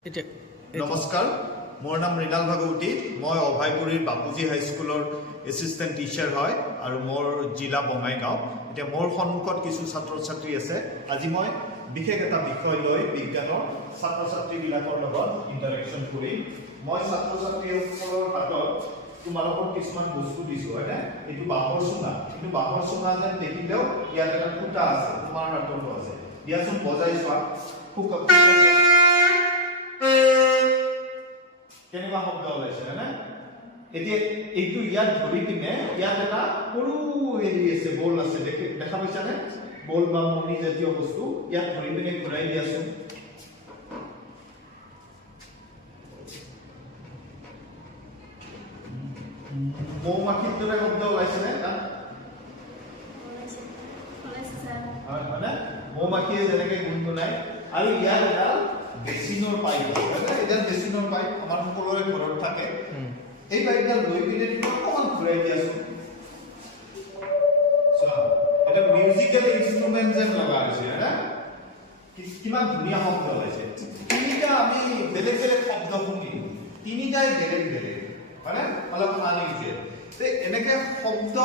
নমস্কাৰ, মোৰ নাম মৃণাল ভাগৱতী। মই অভয়পুৰীৰ বাপুজী হাইস্কুলৰ এছিষ্টেণ্ট টিচাৰ হয় আৰু মোৰ জিলা বঙাইগাঁও। এতিয়া মোৰ সন্মুখত কিছু ছাত্ৰ ছাত্ৰী আছে। আজি মই বিশেষ এটা বিষয় লৈ বিজ্ঞানৰ ছাত্ৰ ছাত্ৰীবিলাকৰ লগত ইণ্টাৰেকশ্যন কৰিম। মই ছাত্ৰ ছাত্ৰীসকলৰ হাতত তোমালোকক কিছুমান বস্তু দিছোঁ, হয়নে? এইটো বাঁহৰ চুঙা। কিন্তু বাঁহৰ চুঙা যেন দেখিলেও ইয়াত এটা ফুটা আছে, তোমাৰ হাততো আছে। দিয়াচোন বজাই চোৱা। কেনেকুৱা শব্দ ওলাইছে হয়নে? এতিয়া এইটো ইয়াত ধৰি পিনে ইয়াত এটা সৰু হেৰি আছে, বল আছে, দেখা পাইছানে? বল বা মণি জাতীয় বস্তু ইয়াত ধৰি পিনে ঘূৰাই দিয়াচোন। মৌমাখিৰ দৰে শব্দ ওলাইছেনে তাত? হয়নে? মৌমাখিয়ে যেনেকে গুণগুণায়। আৰু ইয়াত এটা বেচিনৰ পাইপ আছে, এটা বেচিনৰ পাইপ আমাৰ সকলোৰে ঘৰত থাকে। এই পাইপডাল লৈ পিনে অকণমান ঘূৰাই দিয়াচোন। এটা মিউজিকেল ইনষ্ট্ৰুমেণ্ট যেন লগা হৈছে, হয়নে? কিমান ধুনীয়া শব্দ ওলাইছে। তিনিটা আমি বেলেগ বেলেগ শব্দ শুনি, তিনিটাই বেলেগ বেলেগ, হয়নে? অলপ মানি দিছে এনেকে শব্দ।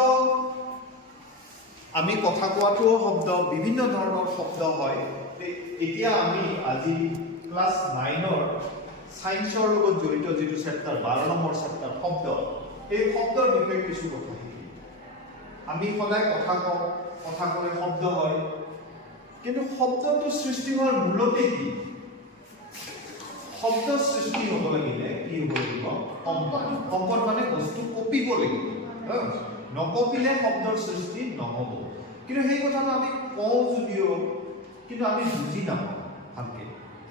আমি কথা কোৱাটো শব্দ, বিভিন্ন ধৰণৰ শব্দ হয়। এতিয়া আমি আজি ক্লাছ 9ৰ সায়েন্সৰ লগত জড়িত যিটো চেপ্টাৰ 12 নম্বৰ চেপ্টাৰ শব্দ, এই শব্দৰ বিষয়ে কিছু কথা শিকিম। আমি সদায় কথা কওঁ, কথা ক'লে শব্দ হয়, কিন্তু শব্দটো সৃষ্টি হোৱাৰ মূলতে কি? শব্দ সৃষ্টি হ'ব লাগিলে কি হ'ব লাগিব? সম্পদ। সম্পদ মানে বস্তু কপিব লাগিব, নকপিলে শব্দৰ সৃষ্টি নহ'ব। কিন্তু সেই কথাটো আমি কওঁ যদিও কিন্তু আমি বুজি নাপাওঁ ভালকে।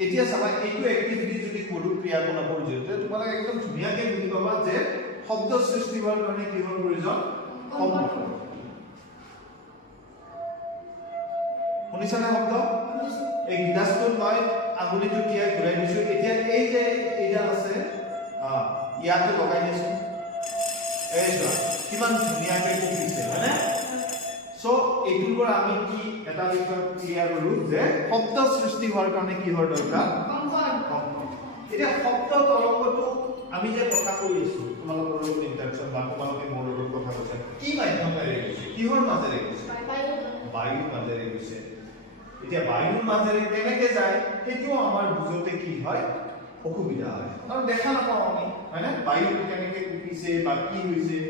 এতিয়া চাবা, এইটো এক্টিভিটি যদি কৰোঁ ক্ৰিয়াকলাপৰ জৰিয়তে, তোমালোকে একদম ধুনীয়াকে বুজি পাবা যে শব্দ সৃষ্টি হোৱাৰ কাৰণে কিহৰ প্ৰয়োজন? সম্পদ। শুনিছানে শব্দ? এই গিলাচটোত মই আঙুলিটো তিয়াই ঘূৰাই দিছোঁ। এতিয়া এই যে এইডাল আছে, ইয়াতে লগাই দিছোঁ। এই চোৱা কিমান ধুনীয়াকে কপিছে, হয়নে? এইটোৰ পৰা আমি কি এটা বিষয় ক্লিয়াৰ কৰিলোঁ যে শব্দ সৃষ্টি হোৱাৰ কাৰণে কিহৰ দৰকাৰ? এতিয়া শব্দ তৰংগটো আমি যে কথা কৈ আছোঁ, তোমালোকৰ লগত ইণ্টাৰেকশ্যন বা তোমালোকে মোৰ লগত কথা কৈছা, কি মাধ্যমেৰে গৈছে? কিহৰ মাজেৰে গৈছে? বায়ুৰ মাজেৰে গৈছে। এতিয়া বায়ুৰ মাজেৰে কেনেকে যায় সেইটোও আমাৰ বুজোতে কি হয়? অসুবিধা হয়, কাৰণ দেখা নাপাওঁ আমি, হয়নে? বায়ু কেনেকে কপিছে বা কি হৈছে।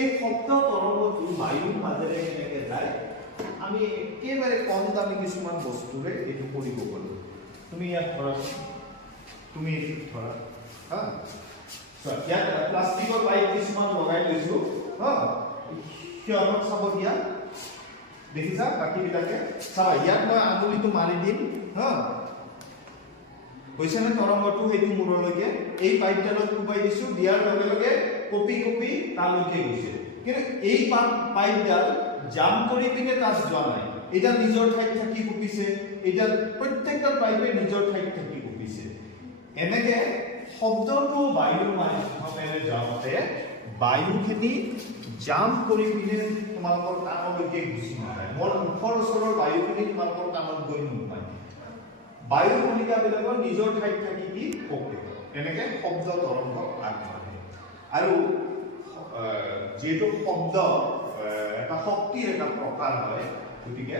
এই শব্দ তৰংগটো বায়ুৰ মাজেৰে কেনেকে যায় আমি একেবাৰে কম দামী কিছুমান বস্তুৰে এইটো কৰিব পাৰোঁ। তুমি ইয়াত ধৰা, তুমি এইটো ধৰা, ইয়াত প্লাষ্টিকৰ পাইপ কিছুমান লগাই লৈছোঁ, সিহঁতক চাব দিয়া, দেখিছা বাকীবিলাকে? চাবা, ইয়াত মই আঙুলিটো মাৰি দিম, হৈছেনে তৰংগটো? সেইটো মূৰলৈকে এই পাইপডালত কোবাই দিছোঁ, দিয়াৰ লগে লগে কপি কপি তালৈকে গৈছে। কিন্তু এই পাইপডাল জাম কৰি পিনে তাত যোৱা নাই, এটা নিজৰ ঠাইত থাকি কপিছে। এটা প্ৰত্যেকটা পাইপে নিজৰ ঠাইত থাকি কপিছে। এনেকে শব্দটো বায়ুৰ মাধ্যমেৰে যাওঁতে বায়ুখিনি জাম কৰি পিনে তোমালোকৰ কাণলৈকে গুচি নাযায়। মোৰ মুখৰ ওচৰৰ বায়ুখিনি তোমালোকৰ কাণত গৈ নোপায়। বায়ুৰ কণিকাবিলাকৰ নিজৰ ঠাইত থাকি কি কপে। এনেকে শব্দ তৰংগ আগবাঢ়ে। আৰু যিহেতু শব্দ এটা শক্তিৰ এটা প্ৰকাৰ হয়, গতিকে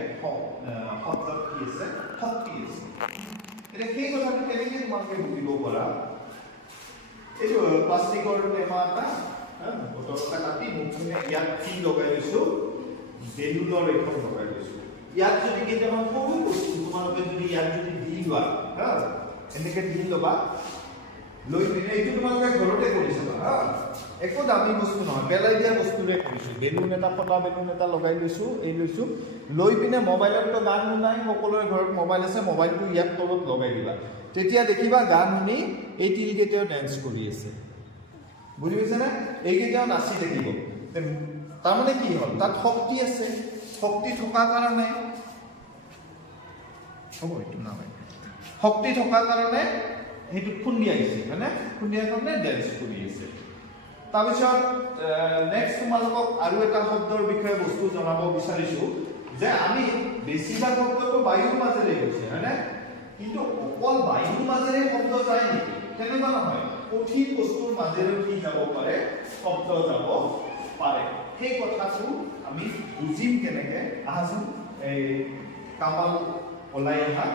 শব্দত কি আছে? শক্তি আছে। এতিয়া সেই কথাটো কেনেকে তোমালোকে বুজিব পাৰা? এইটো প্লাষ্টিকৰ টেমা এটা, বটল এটা কাটি মুখখনে ইয়াত কি লগাই লৈছোঁ? বেলুনৰ এখন লগাই লৈছোঁ। ইয়াত যদি কেতিয়াবা সৰু বস্তু তোমালোকে যদি ইয়াত যদি দি লোৱা, এনেকে দি ল'বা, লৈ পিনে এইটো তোমালোকে ঘৰতে কৰি চাবা, একো দামী বস্তু নহয়, পেলাই দিয়া বস্তুৰে কৰিছোঁ। বেলুন এটা, ফটা বেলুন এটা লগাই লৈছোঁ, লৈ পিনে মোবাইলততো গান শুনাই, সকলোৰে ঘৰত মোবাইল আছে, মোবাইলটো ইয়াত তলত লগাই দিবা। তেতিয়া দেখিবা গান শুনি এই তিলকেইটাও ডেন্স কৰি আছে। বুজি পাইছেনে? এইকেইটাও নাচি থাকিব। তাৰমানে কি হ'ল? তাত শক্তি আছে। শক্তি থকাৰ কাৰণে হ'ব, এইটো নহয়, শক্তি থকাৰ কাৰণে সেইটো খুন্দিয়াইছে, হয়নে? খুন্দিয়াৰ কাৰণে ডেন্স কৰি আছে। তাৰপিছত নেক্সট তোমালোকক আৰু এটা শব্দৰ বিষয়ে বস্তু জনাব বিচাৰিছোঁ যে আমি বেছিভাগ শব্দটো বায়ুৰ মাজেৰে গৈছে, হয়নে? কিন্তু অকল বায়ুৰ মাজেৰে শব্দ যায় নেকি তেনেকুৱা নহয় কঠিন বস্তুৰ মাজেৰে কি যাব পাৰে শব্দ যাব পাৰে সেই কথাটো আমি বুজিম কেনেকে আহাচোন এই কামাল ওলাই আহা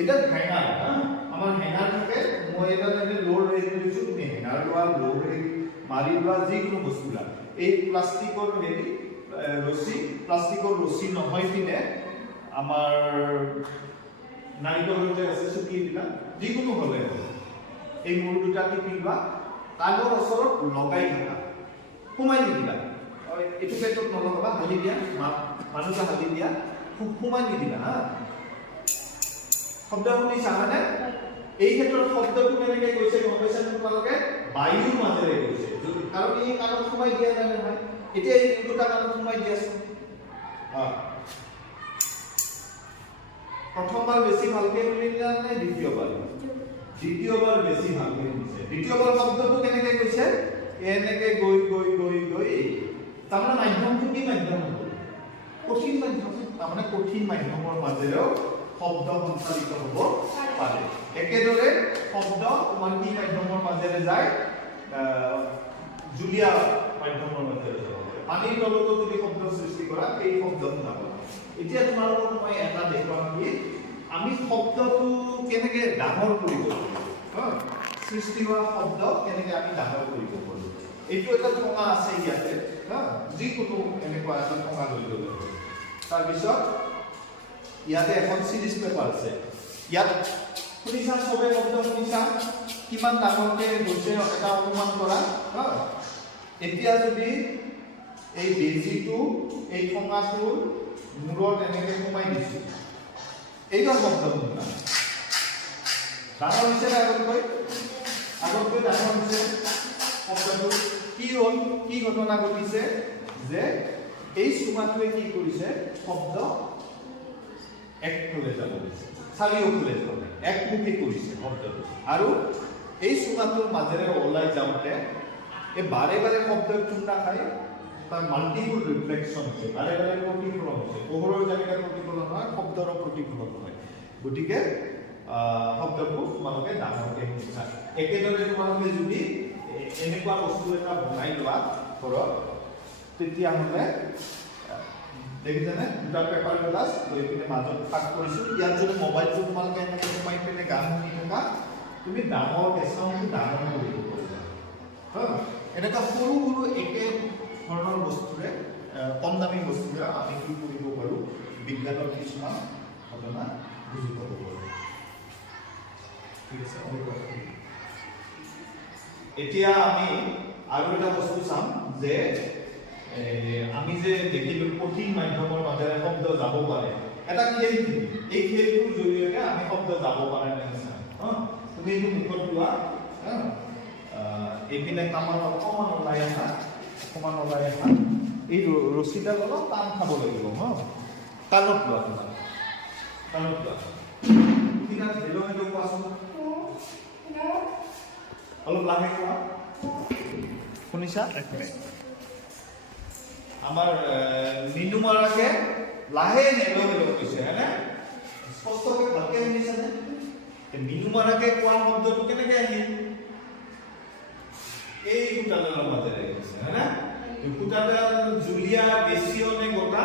এটা হেঙাৰ আমাৰ হেঙাৰ থাকে মই এটা এনে লোড ৰেড দিছো তুমি হেঙাৰ লোৱা লোড ৰেড মাৰি লোৱা যিকোনো বস্তুলা এই প্লাষ্টিকৰ হেৰি ৰছী প্লাষ্টিকৰ ৰছী নহয় পিনে আমাৰ নাৰিকলৰ যে আছে চুকি দিলা যিকোনো হলে এই মূল দুটা টিপি লোৱা তালৰ ওচৰত লগাই থাকা সোমাই নিদিবা এইটো পেটত নলগাবা হালি দিয়া মানুহটা হালি দিয়া সোমাই নিদিবা হা শব্দ শুনিছা মানে এই ক্ষেত্ৰত শব্দটো কেনেকে কৈছে গম পাইছা তোমালোকে বায়ুৰ মাজেৰে কৈছে কাৰণ এই কাণত সোমাই দিয়া যায় নহয় এতিয়া এই দুটা কাণত সোমাই দিয়া আছে প্ৰথমবাৰ বেছি ভালকে শুনিলা নে দ্বিতীয়বাৰ বেছি ভালকে শুনিছে দ্বিতীয়বাৰ শব্দটো কেনেকে কৈছে এনেকে গৈ গৈ গৈ গৈ তাৰমানে মাধ্যমটো কি মাধ্যম কঠিন মাধ্যম তাৰমানে কঠিন মাধ্যমৰ মাজেৰেও শব্দ সঞ্চালিত হ'ব পাৰে একেদৰে শব্দ তোমাৰ কি মাধ্যমৰ মাজেৰে যায় জুলীয়া মাধ্যমৰ মাজেৰে যাব পানীৰ তলতো যদি শব্দ সৃষ্টি কৰা এই শব্দ শুনা পাবা এতিয়া তোমালোকক মই এটা দেখুৱাম কি আমি শব্দটো কেনেকে ডাঙৰ কৰিব পাৰোঁ সৃষ্টি হোৱা শব্দ কেনেকে আমি ডাঙৰ কৰিব পাৰোঁ এইটো এটা ঠঙা আছে ইয়াতে যিকোনো এনেকুৱা এটা ঠঙা লৈ ল'ব তাৰপিছত ইয়াতে এখন সিৰিজ পেপাৰ আছে ইয়াত শুনিছা সবে শব্দ শুনিছা কিমান ডাঙৰকে গৈছে এটা অনুমান কৰা এতিয়া যদি এই বেজিটো এই ঠঙাটোৰ মূৰত এনেকে সোমাই দিছো এইটা শব্দ শুনা ডাঙৰ হৈছে না আগতকৈ ডাঙৰ হৈছে শব্দটো কি হ'ল কি ঘটনা ঘটিছে যে এই চুমাটোৱে কি কৰিছে শব্দ এক খুলে যাব দিছে চাৰিও খুলে যাব একমুখী কৰিছে শব্দটো আৰু এই চুমাটোৰ মাজেৰে ওলাই যাওঁতে এই বাৰে বাৰে শব্দ খুন্দা খাই তাৰ মাল্টিপল ৰিফ্লেকশ্যন হৈছে বাৰে বাৰে প্ৰতিফলন হৈছে পোহৰৰ জায়গাত প্ৰতিফলন হয় শব্দৰ প্ৰতিফলন হয় গতিকে শব্দবোৰ তোমালোকে ডাঙৰকে শুনিছা একেদৰে তোমালোকে যদি এনেকুৱা বস্তু এটা বনাই লোৱা ঘৰত তেতিয়াহ'লে দেখিছেনে দুটা পেপাৰ গ্লাছ লৈ পিনে মাজত ফাক কৰিছোঁ ইয়াত যদি মোবাইলটো তোমালোকে এনেকৈ সোমাই পিনে গান শুনি থকা তুমি ডাঙৰকৈ চাউণ্ডটো ডাঙৰ কৰিব পাৰিবা এনেকুৱা সৰু সৰু একে ধৰণৰ বস্তুৰে কম দামী বস্তুৰে আমি কি কৰিব পাৰোঁ বিজ্ঞানৰ কিছুমান ঘটনা বুজি পাব পাৰোঁ ঠিক আছে এতিয়া আমি আৰু এটা বস্তু চাম যে আমি যে দেখিলো কঠিন মাধ্যমৰ মাজেৰে শব্দ যাব পাৰে এটা খেল এই খেলটোৰ জৰিয়তে আমি শব্দ যাব পাৰে নে নাই তুমি এইটো মুখত লোৱা এইপিনে কামৰ অকণমান ওলাই আহা এই ৰছীডাল অলপ টান খাব লাগিব কাণত লোৱা তোমাৰ কাণত লোৱা কিমান হেলো হেলো কোৱাচোন অলপ লাহে কোৱা শুনিছা আমাৰ নিনু মাৰাকে লাহে হেলো হেলো কৈছে হয়নে স্পষ্টকৈ ভালকে শুনিছানে নিনু মাৰাকে কোৱা শব্দটো কেনেকৈ আহিল এই ফুটাডালৰ মাজেৰে গৈছে হয়নে ফুটাডাল জুলীয়া বেছিও নে গোটা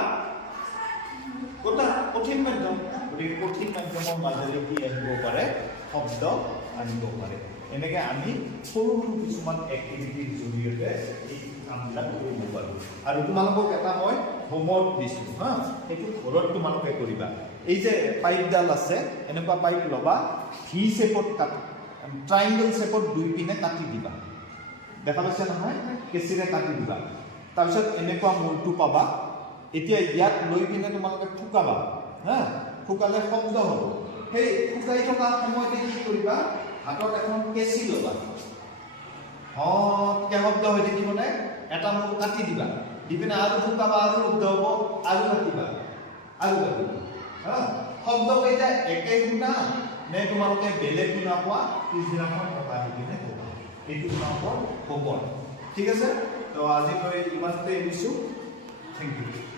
কঠিন মাধ্যম গতিকে কঠিন মাধ্যমৰ মাজেৰে কি আহিব পাৰে শব্দ আনিব পাৰে এনেকৈ আমি সৰু সৰু কিছুমান এক্টিভিটিৰ জৰিয়তে এই কামবিলাক কৰিব পাৰোঁ আৰু তোমালোকক এটা মই হোমৱৰ্ক দিছোঁ সেইটো ঘৰত তোমালোকে কৰিবা এই যে পাইপডাল আছে এনেকুৱা পাইপ ল'বা ভি শেপত কাটি ট্ৰাইংগল শেপত দুই পিনে কাটি দিবা দেখা পাইছা নহয় কেঁচিৰে কাটি দিবা তাৰপিছত এনেকুৱা মূৰটো পাবা এতিয়া ইয়াত লৈ পিনে তোমালোকে ফুকাবা ফুকালে শব্দ হ'ব সেই ফুকাই থকা সময়তে কি কৰিবা হাতত এখন কেঁচি ল'বা হকে শব্দ হৈ থাকিবনে এটা মূৰ কাটি দিবা দি পিনে আৰু ফুকাবা আৰু শব্দ হ'ব আৰু কাটিবা শব্দ কেইটা একে শুনা নে তোমালোকে বেলেগ শুনা পোৱা পিছদিনাখন থকা দি পিনে ক'বা এইটো নম্বৰ হ'ব ঠিক আছে তো আজিলৈ ইমানতে এৰিছোঁ থেংক ইউ